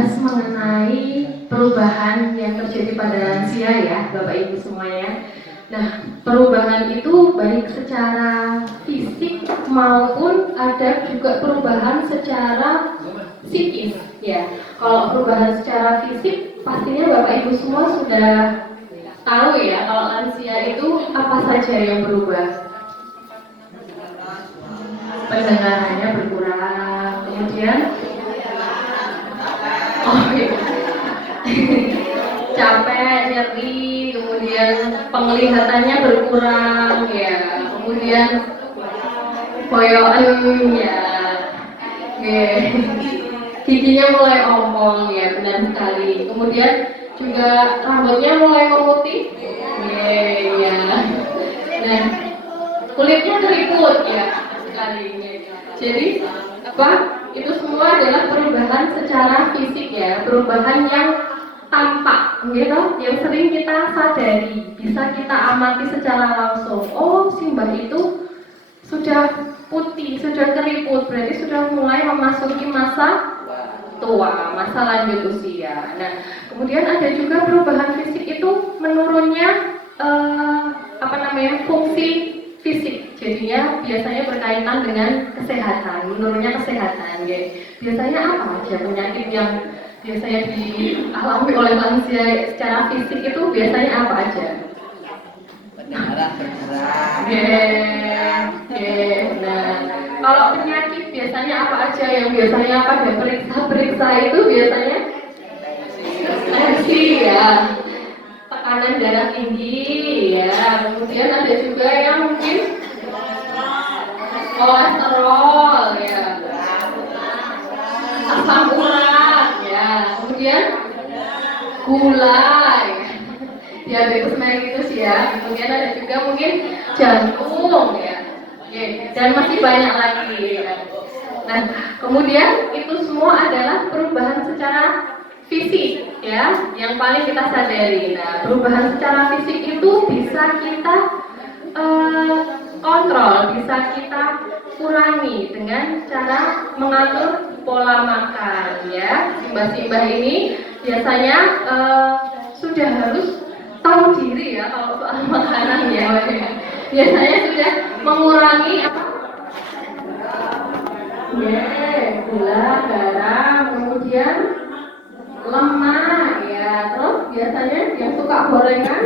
membahas mengenai perubahan yang terjadi pada lansia ya, Bapak Ibu semuanya. Nah, perubahan itu baik secara fisik maupun ada juga perubahan secara psikis ya. Kalau perubahan secara fisik pastinya Bapak Ibu semua sudah tahu ya, kalau lansia itu apa saja yang berubah. Pendengarannya berkurang, kemudian capek, nyeri, kemudian penglihatannya berkurang ya, kemudian boyoan ya, giginya mulai ompong ya, benar sekali. Kemudian juga rambutnya mulai memutih ya. Nah, kulitnya keriput ya sekali. Jadi apa? Itu semua adalah perubahan secara fisik ya, perubahan yang tampak, gitu, yang sering kita sadari, bisa kita amati secara langsung. Oh, si Mbak itu sudah putih, sudah keriput, berarti sudah mulai memasuki masa tua, masa lanjut usia. Nah, kemudian ada juga perubahan fisik itu menurunnya fungsi fisik, jadinya biasanya berkaitan dengan kesehatan, menurunnya kesehatan ya. Biasanya apa aja penyakit yang biasanya dialami oleh lansia secara fisik itu biasanya apa aja? Pendengaran berkurang. Nah, kalau penyakit biasanya apa aja yang biasanya pada periksa itu biasanya tensi ya, tekanan darah tinggi ya, kemudian ada juga yang mungkin kolesterol ya, asam urat ya, kemudian gula ya, diabetes mellitus ya, kemudian ada juga mungkin jantung ya, dan masih banyak lagi ya. Nah, kemudian itu semua adalah perubahan secara fisik ya, yang paling kita sadari. Nah, perubahan secara fisik itu bisa kita kontrol, bisa kita kurangi dengan cara mengatur pola makan ya. Simbah-simbah ini biasanya sudah harus tahu diri ya kalau soal makanan ya. Biasanya sudah mengurangi apa? Gula, garam, kemudian lemak ya, terus biasanya yang suka gorengan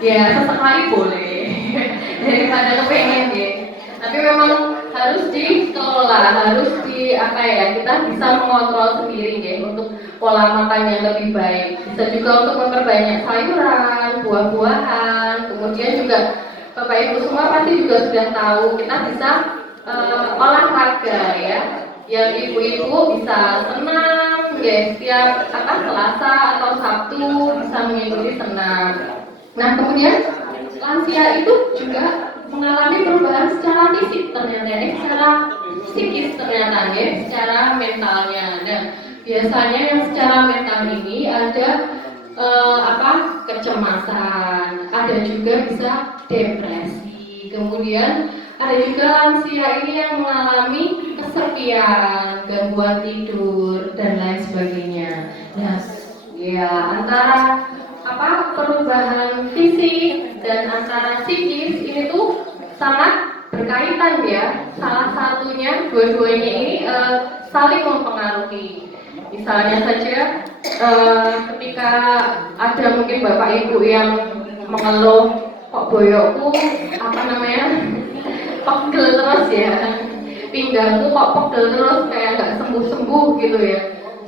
ya sesekali boleh daripada kepengen ya, tapi memang harus dikelola, harus kita bisa mengontrol sendiri ya untuk pola makan yang lebih baik. Bisa juga untuk memperbanyak sayuran, buah-buahan, kemudian juga Bapak Ibu semua pasti juga sudah tahu kita bisa olahraga ya. Yang ibu-ibu bisa senam ya, setiap Selasa atau Sabtu bisa mengikuti senam. Nah, kemudian lansia itu juga mengalami perubahan secara fisik ternyata, secara psikis ternyata ya, secara mentalnya. Dan biasanya yang secara mental ini ada kecemasan, ada juga bisa depresi, kemudian ada juga lansia ini yang mengalami kesepian, gangguan tidur dan lain sebagainya. Nah, ya antara perubahan fisik dan antara psikis ini tuh sangat berkaitan ya. Salah satunya, dua-duanya ini saling mempengaruhi. Misalnya saja ketika ada mungkin bapak ibu yang mengeluh, kok boyokku pegel terus ya, pinggangku kok pegel terus kayak nggak sembuh-sembuh gitu ya.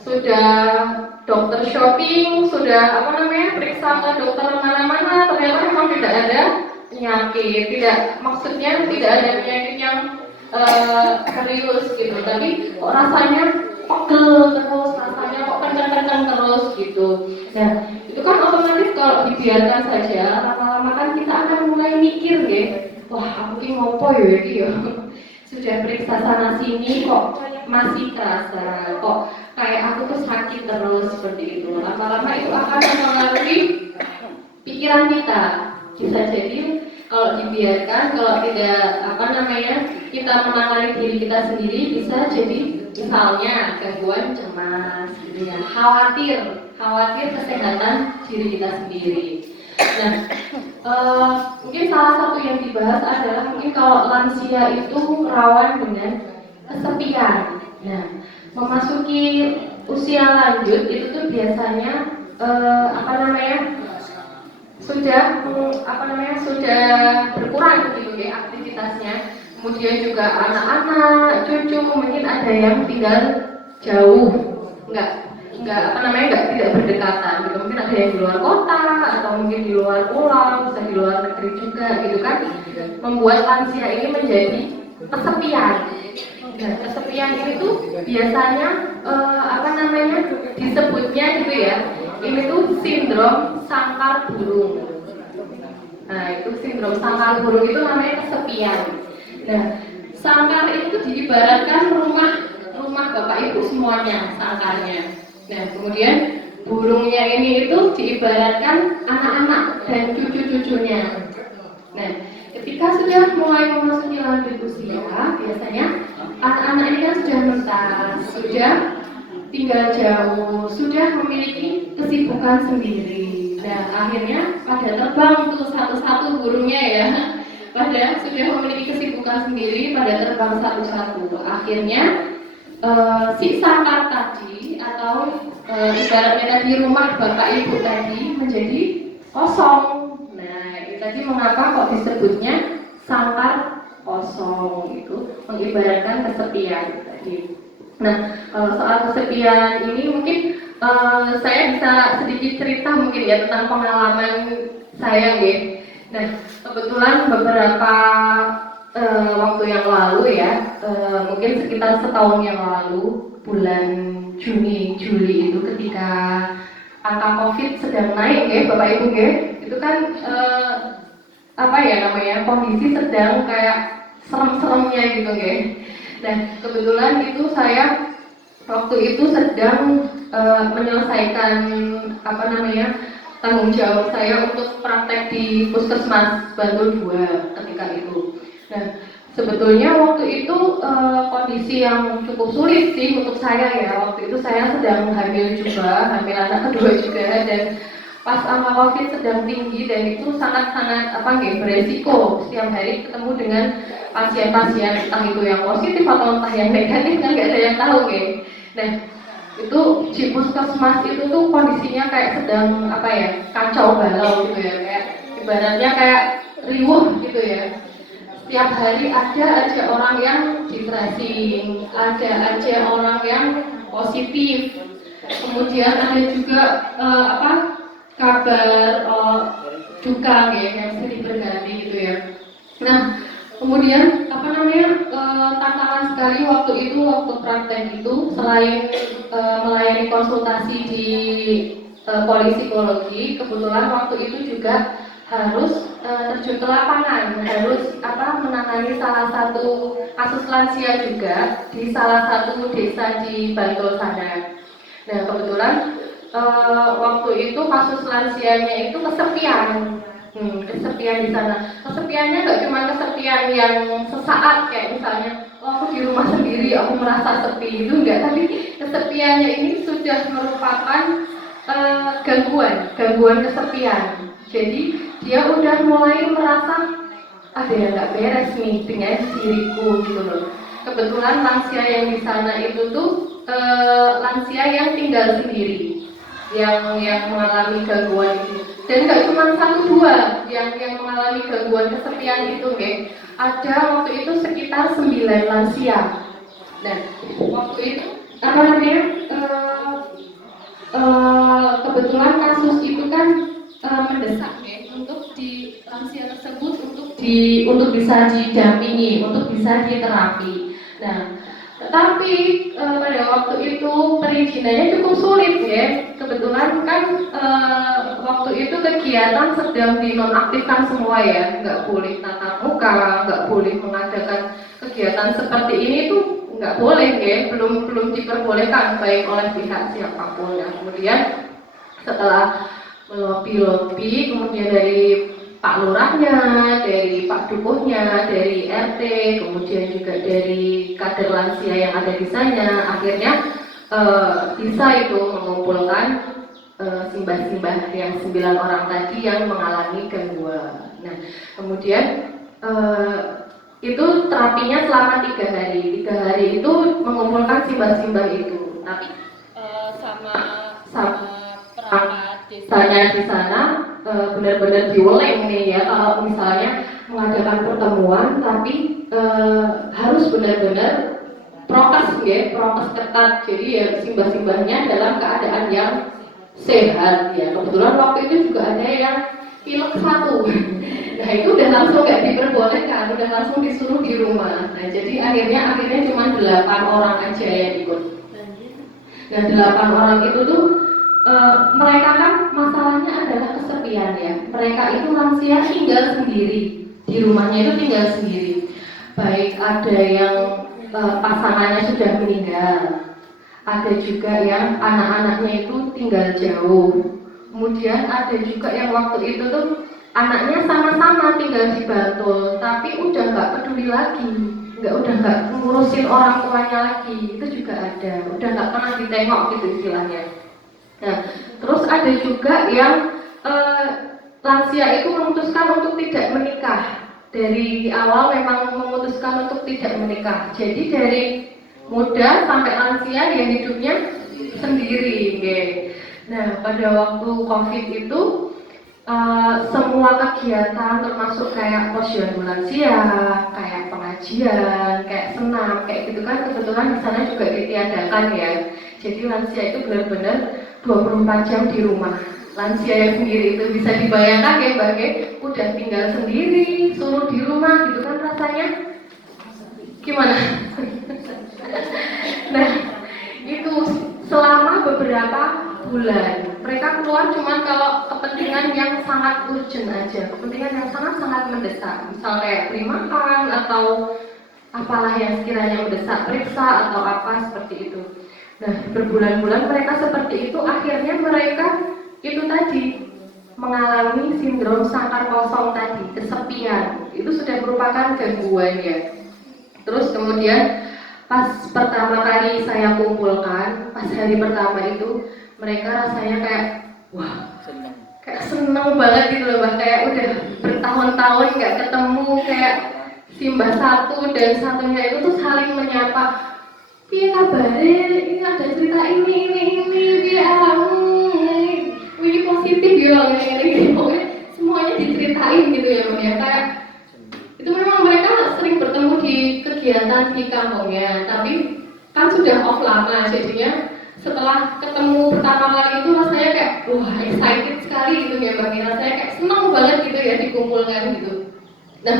Sudah dokter shopping, sudah periksa ke dokter mana-mana, ternyata memang tidak ada penyakit, maksudnya tidak ada penyakit yang serius gitu, tapi kok rasanya pegel terus, rasanya kok kencang-kencang terus gitu. Nah, itu kan otomatis kalau dibiarkan saja, lama-lama kan kita akan mulai mikir ya, wah aku ini ngopo ya sudah periksa sana sini kok masih terasa, kok kayak aku tuh sakit terus seperti itu. Lama-lama itu akan mempengaruhi pikiran kita. Bisa jadi kalau dibiarkan, kalau tidak kita menangani diri kita sendiri, bisa jadi Misalnya gangguan cemas, gitu ya, khawatir kesehatan diri kita sendiri. Nah, mungkin salah satu yang dibahas adalah mungkin kalau lansia itu rawan dengan kesepian. Nah, memasuki usia lanjut itu tuh biasanya sudah berkurang gitu ya aktivitasnya. Kemudian juga anak-anak, cucu mungkin ada yang tinggal jauh, nggak tidak berdekatan gitu. Mungkin ada yang di luar kota atau mungkin di luar pulau, bisa di luar negeri juga gitu kan. Membuat lansia ini menjadi kesepian. Nah, kesepian ini tuh biasanya disebutnya gitu ya. Ini tuh sindrom sangkar burung. Nah, itu sindrom sangkar burung itu namanya kesepian. Nah, sangkar itu diibaratkan rumah Bapak Ibu semuanya sangkarnya. Nah, kemudian burungnya ini itu diibaratkan anak-anak dan cucu-cucunya. Nah, ketika sudah mulai memasuki lanjut usia, biasanya anak-anak ini kan sudah mentas, sudah tinggal jauh, sudah memiliki kesibukan sendiri. Nah, akhirnya pada terbang tuh satu-satu burungnya ya. Pada sudah memiliki kesibukan sendiri, pada terbang satu-satu. Akhirnya si sangkar tadi atau ibaratnya tadi rumah Bapak Ibu tadi menjadi kosong. Nah, itu tadi mengapa kok disebutnya sangkar kosong, itu mengibaratkan kesepian tadi. Nah, kalau soal kesepian ini mungkin saya bisa sedikit cerita mungkin ya tentang pengalaman saya ya. Nah, kebetulan beberapa waktu yang lalu ya, mungkin sekitar setahun yang lalu, bulan Juni, Juli itu ketika angka COVID sedang naik ya, Bapak Ibu ya, itu kan kondisi sedang kayak serem-seremnya gitu ya. Nah, kebetulan itu saya waktu itu sedang menyelesaikan tanggung jawab saya untuk praktek di Puskesmas Bantul 2 ketika itu. Nah, sebetulnya waktu itu kondisi yang cukup sulit sih untuk saya ya. Waktu itu saya sedang hamil anak kedua juga, dan pas angka COVID sedang tinggi dan itu sangat-sangat beresiko. Setiap hari ketemu dengan pasien-pasien, entah itu yang positif atau entah yang negatif, kan nggak ada yang tahu ya. Nah, itu di Puskesmas itu tuh kondisinya kayak sedang kacau balau gitu ya, kayak ibaratnya kayak riuh gitu ya. Setiap hari ada aja orang yang di tracing, ada aja orang yang positif. Kemudian ada juga kabar duka ya yang sering berganti gitu ya. Nah, kemudian tantangan sekali waktu praktek itu, selain melayani konsultasi di polipsikologi, kebetulan waktu itu juga harus terjun ke lapangan, harus menangani salah satu kasus lansia juga di salah satu desa di Bantul sana. Nah, kebetulan waktu itu kasus lansianya itu kesepian. Kesepian di sana. Kesepiannya nggak cuma kesepian yang sesaat kayak misalnya, aku di rumah sendiri, aku merasa sepi, itu enggak. Tapi kesepiannya ini sudah merupakan gangguan kesepian. Jadi dia udah mulai merasa ada yang nggak beres nih dengan diriku gitu loh. Kebetulan lansia yang di sana itu tuh lansia yang tinggal sendiri, yang mengalami gangguan itu. Dan nggak cuma 1-2 yang mengalami gangguan kesepian itu, ada waktu itu sekitar 9 lansia. Nah, waktu itu kebetulan kasus itu kan mendesak untuk di lansia tersebut untuk bisa didampingi, untuk bisa diterapi. Nah, tetapi pada waktu itu perizinannya cukup sulit ya. Kebetulan kan waktu itu kegiatan sedang dinonaktifkan semua ya, nggak boleh tatap muka, nggak boleh mengadakan kegiatan seperti ini tuh nggak boleh ya, belum diperbolehkan baik oleh pihak siapapun. Nah, kemudian setelah melobi-lobi, kemudian dari Pak Lurahnya, dari Pak Dukuhnya, dari RT, kemudian juga dari kader lansia yang ada di sana. Akhirnya bisa itu mengumpulkan simbah-simbah yang 9 orang tadi yang mengalami gangguan. Nah, kemudian itu terapinya selama 3 hari. 3 hari itu mengumpulkan simbah-simbah itu. Tapi sama perangkat desanya di sana benar-benar diulang nih ya, kalau misalnya mengadakan pertemuan tapi harus benar-benar prokes ya, prokes ketat. Jadi ya simbah-simbahnya dalam keadaan yang sehat ya. Kebetulan waktu itu juga ada yang pilek 1. Nah itu udah langsung nggak diperbolehkan, udah langsung disuruh di rumah. Nah jadi akhirnya cuma 8 orang aja yang ikut. Nah 8 orang itu tuh mereka kan masalahnya adalah kesepian ya. Mereka itu lansia tinggal sendiri, di rumahnya itu tinggal sendiri. Baik ada yang pasangannya sudah meninggal, ada juga yang anak-anaknya itu tinggal jauh. Kemudian ada juga yang waktu itu tuh anaknya sama-sama tinggal di Bantul, tapi udah nggak peduli lagi, udah nggak ngurusin orang tuanya lagi. Itu juga ada, udah nggak pernah ditengok gitu istilahnya. Nah, terus ada juga yang lansia itu memutuskan untuk tidak menikah. Dari awal memang memutuskan untuk tidak menikah. Jadi dari muda sampai lansia yang hidupnya sendiri. Okay. Nah, pada waktu COVID itu semua kegiatan termasuk kayak posyandu lansia, kayak pengajian, kayak senam, kayak gitu kan kebetulan di sana juga ditiadakan ya. Jadi lansia itu benar-benar 24 jam di rumah. Lansia yang sendiri itu bisa dibayangkan ya Mbak, udah tinggal sendiri, suruh di rumah gitu kan rasanya gimana? Nah, itu selama beberapa bulan mereka keluar cuma kalau kepentingan yang sangat urgent aja, kepentingan yang sangat-sangat mendesak, misal kayak beli makan atau apalah yang sekiranya mendesak, periksa atau apa seperti itu. Nah, berbulan-bulan mereka seperti itu, akhirnya mereka itu tadi mengalami sindrom sangkar kosong tadi, kesepian. Itu sudah merupakan gangguan ya. Terus kemudian pas pertama kali saya kumpulkan, pas hari pertama itu mereka rasanya kayak wah, kayak seneng banget gitu loh Mbak, kayak udah bertahun-tahun nggak ketemu, kayak simbah satu dan satunya itu tuh saling menyapa. Iya kabarnya, ini ada cerita ini, ini positif ya, ini pokoknya semuanya diceritain gitu ya Mbak ya, kayak itu memang mereka sering bertemu di kegiatan di kampungnya, tapi kan sudah off lama, jadinya setelah ketemu pertama kali itu rasanya kayak wah excited sekali gitu ya Mbak, rasanya kayak senang banget gitu ya dikumpulkan gitu. Nah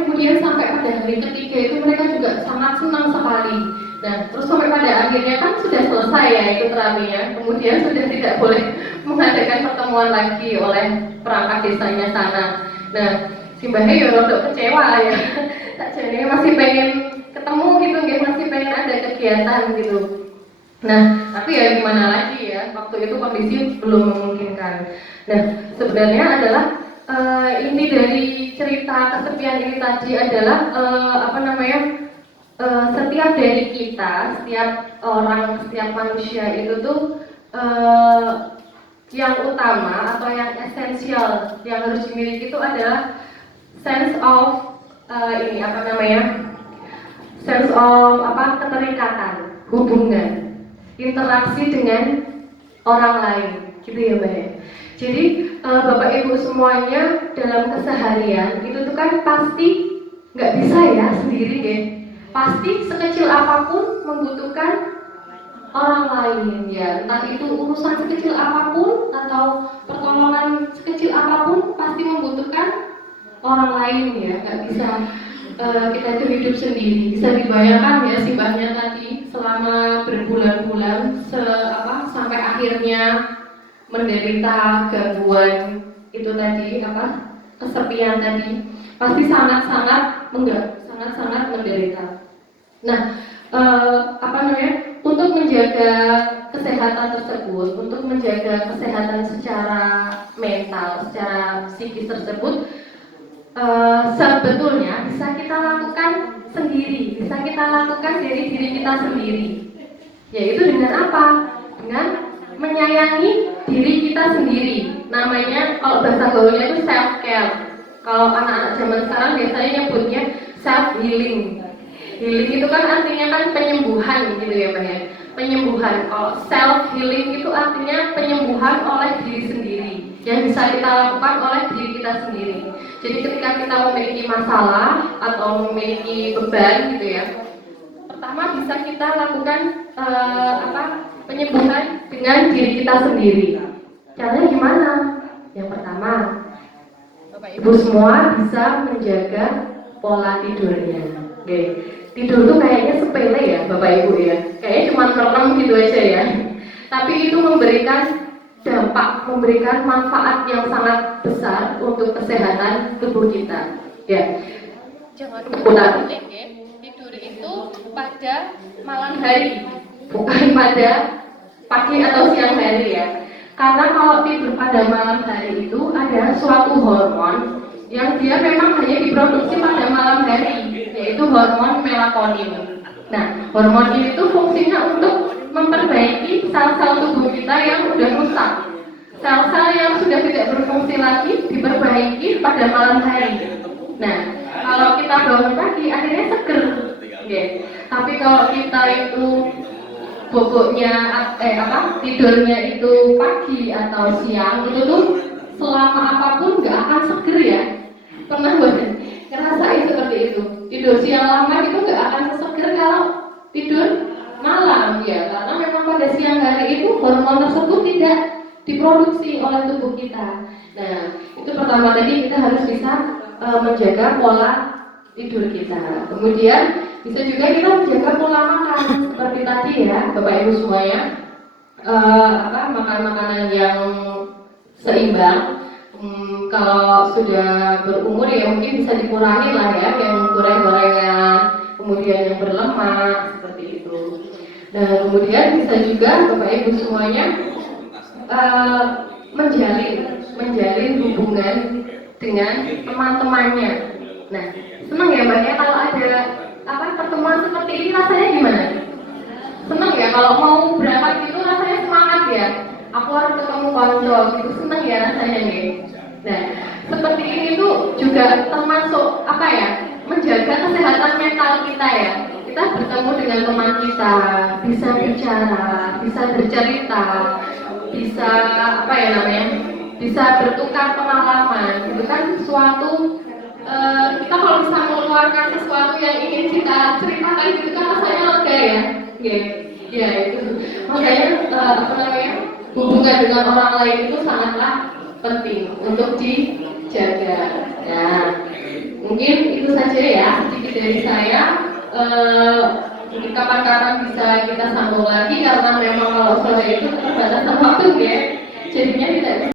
kemudian sampai pada hari ketiga itu mereka juga sangat senang sekali. Nah terus sampai pada akhirnya kan sudah selesai ya itu terapinya, kemudian sudah tidak boleh mengadakan pertemuan lagi oleh perangkat desanya sana. Nah simbahnya ya rodok kecewa ya, tak jadi masih pengen ketemu gitu, masih pengen ada kegiatan gitu. Nah tapi ya gimana lagi ya, waktu itu kondisi belum memungkinkan. Nah sebenarnya adalah inti dari cerita kesepian ini tadi adalah setiap dari kita, setiap orang, setiap manusia itu tuh yang utama atau yang esensial yang harus dimiliki itu adalah sense of keterikatan, hubungan, interaksi dengan orang lain, gitu ya Mbak ya. Jadi Bapak Ibu semuanya dalam keseharian itu tuh kan pasti nggak bisa ya sendiri deh. Pasti sekecil apapun membutuhkan orang lain ya. Entah itu urusan sekecil apapun atau pertolongan sekecil apapun pasti membutuhkan orang lain ya. Nggak bisa kita itu hidup sendiri. Bisa dibayangkan ya simbahnya tadi selama berbulan-bulan sampai akhirnya menderita gangguan itu tadi kesepian tadi, pasti sangat-sangat menderita. Nah untuk menjaga kesehatan tersebut, untuk menjaga kesehatan secara mental, secara psikis tersebut, sebetulnya bisa kita lakukan sendiri, bisa kita lakukan dari diri kita sendiri. Yaitu dengan apa? Dengan menyayangi diri kita sendiri. Namanya kalau bahasa gaulnya itu self care. Kalau anak-anak zaman sekarang biasanya nyebutnya self healing. Healing itu kan artinya kan penyembuhan gitu ya Pak ya. Penyembuhan. Kalau self healing itu artinya penyembuhan oleh diri sendiri yang bisa kita lakukan oleh diri kita sendiri. Jadi ketika kita memiliki masalah atau memiliki beban gitu ya, pertama bisa kita lakukan penyembuhan dengan diri kita sendiri. Caranya gimana? Yang pertama, Bapak Ibu semua bisa menjaga pola tidurnya. Oke. Tidur tuh kayaknya sepele ya Bapak Ibu ya, kayaknya cuma merem gitu aja ya. Tapi itu memberikan dampak, memberikan manfaat yang sangat besar untuk kesehatan tubuh kita. Ya. Jangan lupa tidur itu pada malam hari, bukan pada pagi atau siang hari ya. Karena kalau tidur pada malam hari itu ada suatu hormon yang dia memang hanya diproduksi pada malam hari, yaitu hormon melatonin. Nah, hormon ini tuh fungsinya untuk memperbaiki sel-sel tubuh kita yang sudah rusak. Sel-sel yang sudah tidak berfungsi lagi diperbaiki pada malam hari. Nah, kalau kita bangun pagi akhirnya seger. Okay. Tapi kalau kita itu boboknya tidurnya itu pagi atau siang, itu tuh selama apapun nggak akan seger ya. Pernah ngerasain seperti itu, tidur siang lama itu nggak akan seseger kalau tidur malam ya, karena memang pada siang hari itu hormon tersebut tidak diproduksi oleh tubuh kita. Nah, itu pertama tadi kita harus bisa menjaga pola tidur kita. Kemudian bisa juga kita menjaga pola makan seperti tadi ya Bapak Ibu semuanya, makan makanan yang seimbang. Kalau sudah berumur ya mungkin bisa dikurangi lah ya, yang goreng-gorengan, kemudian yang berlemak seperti itu. Dan kemudian bisa juga Bapak Ibu semuanya menjalin hubungan dengan teman-temannya. Nah, senang ya Mbak ya kalau ada pertemuan seperti ini, rasanya gimana? Senang ya kalau mau berangkat itu rasanya semangat ya. Aku harus ketemu konco gitu, senang ya rasanya nih. Nah, seperti ini tuh juga termasuk menjaga kesehatan mental kita ya. Kita bertemu dengan teman kita, bisa bicara, bisa bercerita, bisa bisa bertukar pengalaman. Itu kan suatu kita kalau bisa mengeluarkan sesuatu yang ingin kita ceritakan itu kan rasanya lega ya. Ya itu makanya hubungan dengan orang lain itu sangatlah penting untuk dijaga. Nah, mungkin itu saja ya sedikit dari saya. Mungkin kapan-kapan bisa kita sambung lagi karena memang kalau sore itu keterbatasan waktu ya, jadinya tidak bisa.